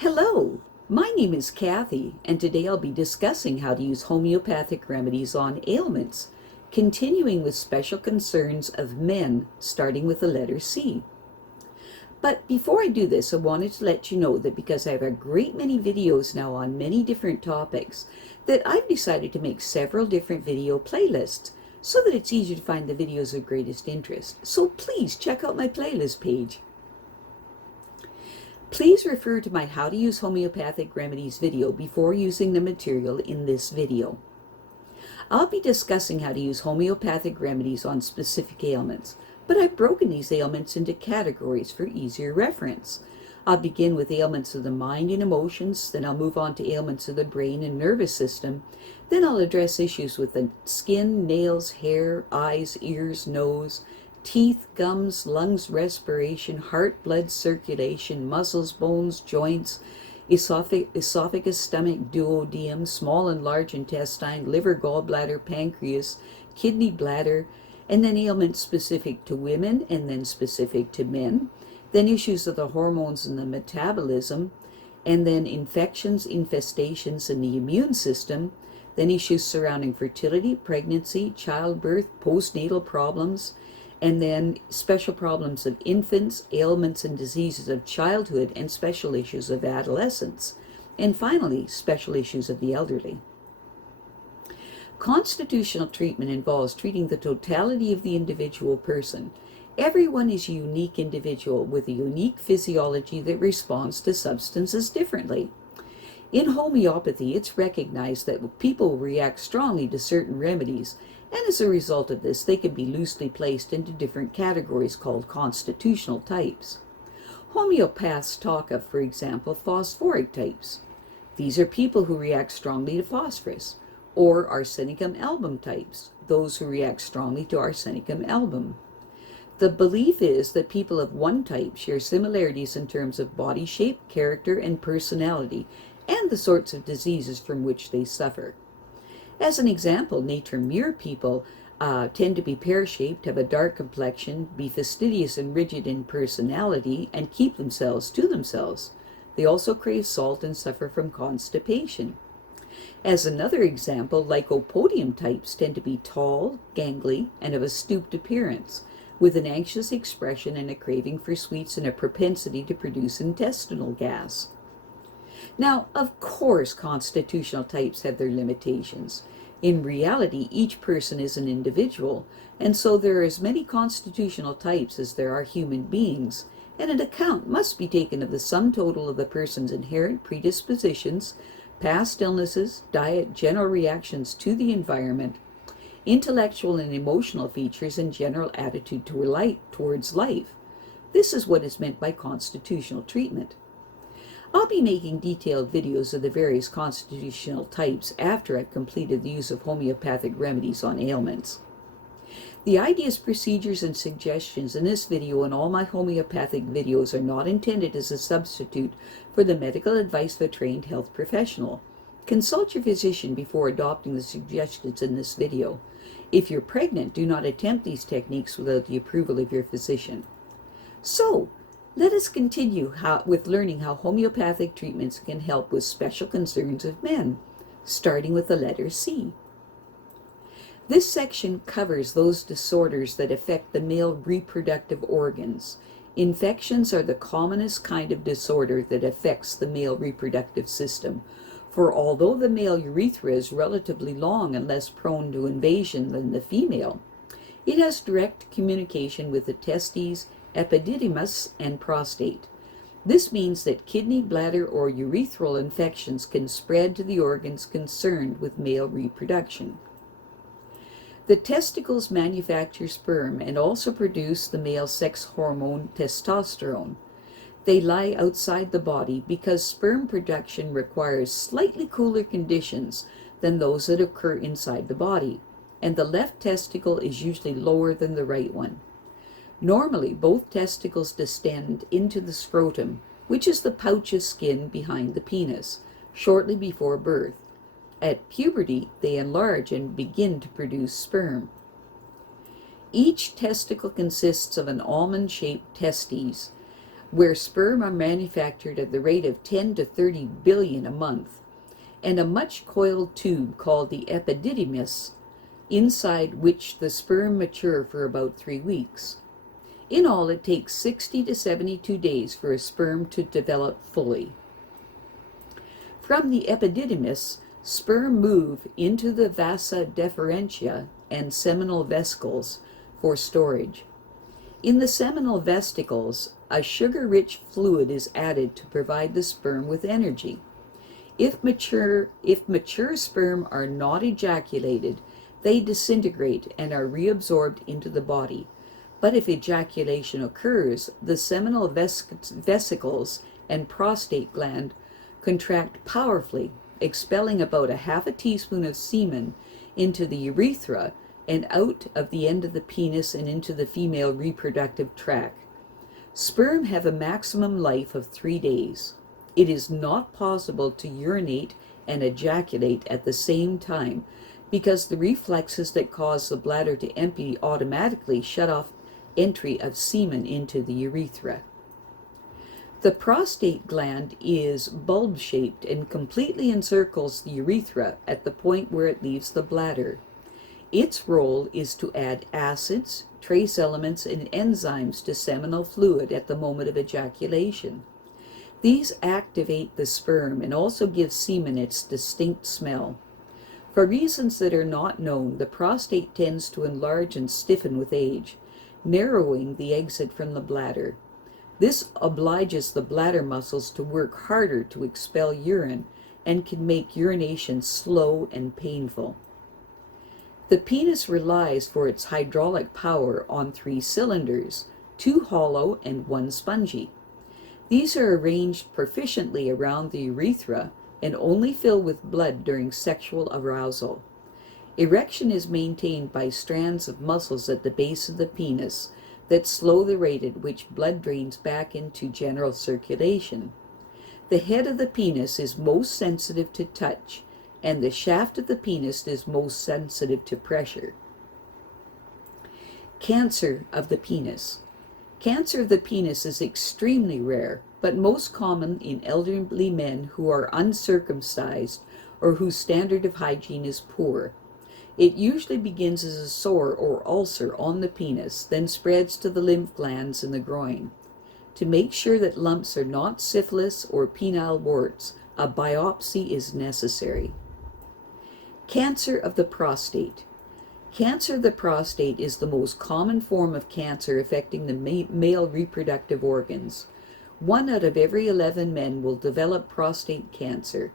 Hello, my name is Kathy, and today I'll be discussing how to use homeopathic remedies on ailments, continuing with special concerns of men, starting with the letter C. But before I do this, I wanted to let you know that because I have a great many videos now on many different topics, that I've decided to make several different video playlists so that it's easier to find the videos of greatest interest. So please check out my playlist page. Please refer to my How to Use Homeopathic Remedies video before using the material in this video. I'll be discussing how to use homeopathic remedies on specific ailments, but I've broken these ailments into categories for easier reference. I'll begin with ailments of the mind and emotions, then I'll move on to ailments of the brain and nervous system, then I'll address issues with the skin, nails, hair, eyes, ears, nose, teeth, gums, lungs, respiration, heart, blood circulation, muscles, bones, joints, esophagus, stomach, duodenum, small and large intestine, liver, gallbladder, pancreas, kidney, bladder, and then ailments specific to women and then specific to men, then issues of the hormones and the metabolism, and then infections, infestations in the immune system, then issues surrounding fertility, pregnancy, childbirth, postnatal problems, and then special problems of infants, ailments and diseases of childhood, and special issues of adolescence, and finally, special issues of the elderly. Constitutional treatment involves treating the totality of the individual person. Everyone is a unique individual with a unique physiology that responds to substances differently. In homeopathy, it's recognized that people react strongly to certain remedies, and as a result of this, they can be loosely placed into different categories called constitutional types. Homeopaths talk of, for example, phosphoric types. These are people who react strongly to phosphorus, or arsenicum album types, those who react strongly to arsenicum album. The belief is that people of one type share similarities in terms of body shape, character, and personality, and the sorts of diseases from which they suffer. As an example, nature-mirror people tend to be pear-shaped, have a dark complexion, be fastidious and rigid in personality, and keep themselves to themselves. They also crave salt and suffer from constipation. As another example, lycopodium types tend to be tall, gangly, and of a stooped appearance, with an anxious expression and a craving for sweets and a propensity to produce intestinal gas. Now, of course, constitutional types have their limitations. In reality, each person is an individual, and so there are as many constitutional types as there are human beings, and an account must be taken of the sum total of the person's inherent predispositions, past illnesses, diet, general reactions to the environment, intellectual and emotional features, and general attitude towards life. This is what is meant by constitutional treatment. I'll be making detailed videos of the various constitutional types after I've completed the use of homeopathic remedies on ailments. The ideas, procedures, and suggestions in this video and all my homeopathic videos are not intended as a substitute for the medical advice of a trained health professional. Consult your physician before adopting the suggestions in this video. If you're pregnant, do not attempt these techniques without the approval of your physician. So, let us continue with learning how homeopathic treatments can help with special concerns of men, starting with the letter C. This section covers those disorders that affect the male reproductive organs. Infections are the commonest kind of disorder that affects the male reproductive system, for although the male urethra is relatively long and less prone to invasion than the female, it has direct communication with the testes, epididymis, and prostate. This means that kidney, bladder, or urethral infections can spread to the organs concerned with male reproduction. The testicles manufacture sperm and also produce the male sex hormone testosterone. They lie outside the body because sperm production requires slightly cooler conditions than those that occur inside the body, and the left testicle is usually lower than the right one. Normally, both testicles descend into the scrotum, which is the pouch of skin behind the penis, shortly before birth. At puberty, they enlarge and begin to produce sperm. Each testicle consists of an almond-shaped testes, where sperm are manufactured at the rate of 10 to 30 billion a month, and a much coiled tube called the epididymis, inside which the sperm mature for about 3 weeks. In all, it takes 60 to 72 days for a sperm to develop fully. From the epididymis, sperm move into the vasa deferentia and seminal vesicles for storage. In the seminal vesicles, a sugar-rich fluid is added to provide the sperm with energy. If mature sperm are not ejaculated, they disintegrate and are reabsorbed into the body. But if ejaculation occurs, the seminal vesicles and prostate gland contract powerfully, expelling about a half a teaspoon of semen into the urethra and out of the end of the penis and into the female reproductive tract. Sperm have a maximum life of 3 days. It is not possible to urinate and ejaculate at the same time because the reflexes that cause the bladder to empty automatically shut off entry of semen into the urethra. The prostate gland is bulb-shaped and completely encircles the urethra at the point where it leaves the bladder. Its role is to add acids, trace elements, and enzymes to seminal fluid at the moment of ejaculation. These activate the sperm and also give semen its distinct smell. For reasons that are not known, the prostate tends to enlarge and stiffen with age, narrowing the exit from the bladder. This obliges the bladder muscles to work harder to expel urine and can make urination slow and painful. The penis relies for its hydraulic power on 3 cylinders, 2 hollow and 1 spongy. These are arranged proficiently around the urethra and only fill with blood during sexual arousal. Erection is maintained by strands of muscles at the base of the penis that slow the rate at which blood drains back into general circulation. The head of the penis is most sensitive to touch, and the shaft of the penis is most sensitive to pressure. Cancer of the penis. Cancer of the penis is extremely rare, but most common in elderly men who are uncircumcised or whose standard of hygiene is poor. It usually begins as a sore or ulcer on the penis, then spreads to the lymph glands in the groin. To make sure that lumps are not syphilis or penile warts, a biopsy is necessary. Cancer of the prostate. Cancer of the prostate is the most common form of cancer affecting the male reproductive organs. 1 out of every 11 men will develop prostate cancer.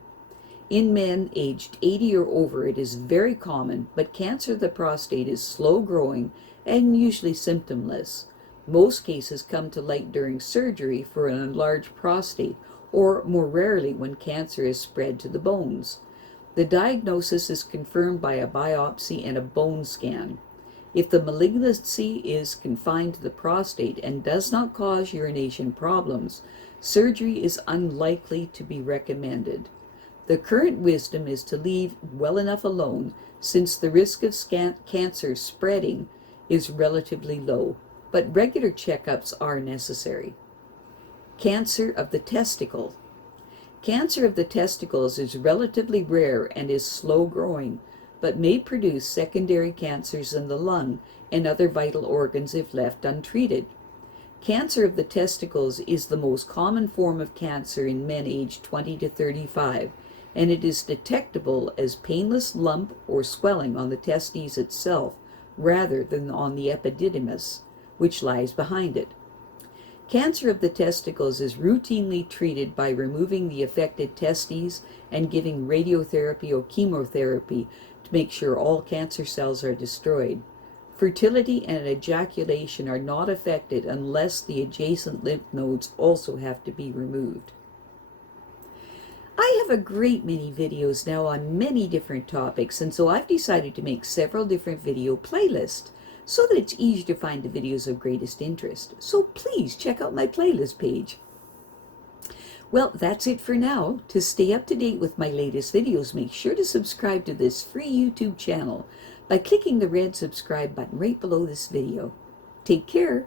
In men aged 80 or over, it is very common, but cancer of the prostate is slow growing and usually symptomless. Most cases come to light during surgery for an enlarged prostate, or more rarely when cancer is spread to the bones. The diagnosis is confirmed by a biopsy and a bone scan. If the malignancy is confined to the prostate and does not cause urination problems, surgery is unlikely to be recommended. The current wisdom is to leave well enough alone, since the risk of cancer spreading is relatively low, but regular checkups are necessary. Cancer of the testicle. Cancer of the testicles is relatively rare and is slow growing, but may produce secondary cancers in the lung and other vital organs if left untreated. Cancer of the testicles is the most common form of cancer in men aged 20 to 35, and it is detectable as painless lump or swelling on the testes itself rather than on the epididymis, which lies behind it. Cancer of the testicles is routinely treated by removing the affected testes and giving radiotherapy or chemotherapy to make sure all cancer cells are destroyed. Fertility and ejaculation are not affected unless the adjacent lymph nodes also have to be removed. I have a great many videos now on many different topics, and so I've decided to make several different video playlists so that it's easy to find the videos of greatest interest. So please check out my playlist page. Well, that's it for now. To stay up to date with my latest videos, make sure to subscribe to this free YouTube channel by clicking the red subscribe button right below this video. Take care.